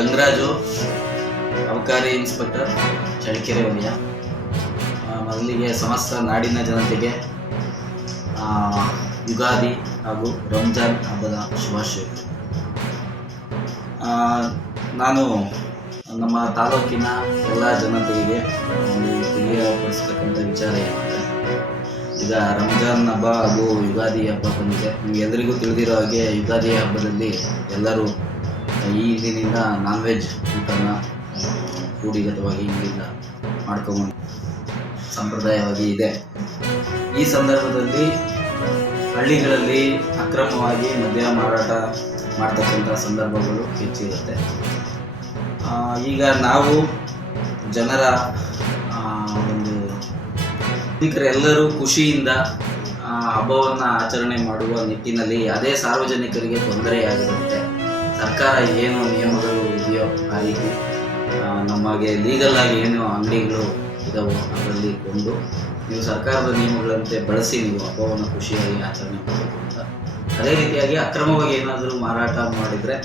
ಗಂಗರಾಜು, ಅಬಕಾರಿ ಇನ್ಸ್ಪೆಕ್ಟರ್, ಚಳ್ಳಕೆರೆ ವಲಯ. ಮೊದಲಿಗೆ ಸಮಸ್ತ ನಾಡಿನ ಜನತೆಗೆ ಯುಗಾದಿ ಹಾಗೂ ರಂಜಾನ್ ಹಬ್ಬದ ಶುಭಾಶಯಗಳು. ನಾನು ನಮ್ಮ ತಾಲೂಕಿನ ಎಲ್ಲ ಜನತೆಗೆ ಒಂದು ತಿಳಿಯಪಡಿಸ್ತಕ್ಕಂಥ ವಿಚಾರ ಏನಂದರೆ, ಈಗ ರಂಜಾನ್ ಹಬ್ಬ ಹಾಗೂ ಯುಗಾದಿ ಹಬ್ಬ ಬಂದಿದೆ. ನಿಮಗೆಲ್ಲರಿಗೂ ತಿಳಿದಿರೋ ಹಾಗೆ ಯುಗಾದಿ ಹಬ್ಬದಲ್ಲಿ ಎಲ್ಲರೂ ಈ ದಿನದಿಂದ ನಾನ್ ವೆಜ್ ಊಟನ ರೂಢಿಗತವಾಗಿ ಇಲ್ಲಿಂದ ಮಾಡ್ಕೊಂಡು ಸಂಪ್ರದಾಯವಾಗಿ ಇದೆ. ಈ ಸಂದರ್ಭದಲ್ಲಿ ಹಳ್ಳಿಗಳಲ್ಲಿ ಅಕ್ರಮವಾಗಿ ಮದ್ಯ ಮಾರಾಟ ಮಾಡ್ತಕ್ಕಂಥ ಸಂದರ್ಭಗಳು ಹೆಚ್ಚಿರುತ್ತೆ. ಈಗ ನಾವು ಜನರ ಒಂದು ಎಲ್ಲರೂ ಖುಷಿಯಿಂದ ಹಬ್ಬವನ್ನು ಆಚರಣೆ ಮಾಡುವ ನಿಟ್ಟಿನಲ್ಲಿ ಯಾವುದೇ ಸಾರ್ವಜನಿಕರಿಗೆ ತೊಂದರೆಯಾಗದಂತೆ ಸರ್ಕಾರ ಏನು ನಿಯಮಗಳು ಇದೆಯೋ ಆ ರೀತಿ ನಮಗೆ ಲೀಗಲ್ ಆಗಿ ಏನು ಅಂಗಡಿಗಳು ಇದಾವೋ ಅದರಲ್ಲಿ ಕೊಂಡು ನೀವು ಸರ್ಕಾರದ ನಿಯಮಗಳಂತೆ ಬಳಸಿ ನೀವು ಹಬ್ಬವನ್ನು ಖುಷಿಯಾಗಿ ಆಚರಣೆ ಮಾಡಬೇಕು ಅಂತ. ಅದೇ ರೀತಿಯಾಗಿ ಅಕ್ರಮವಾಗಿ ಏನಾದರೂ ಮಾರಾಟ ಮಾಡಿದರೆ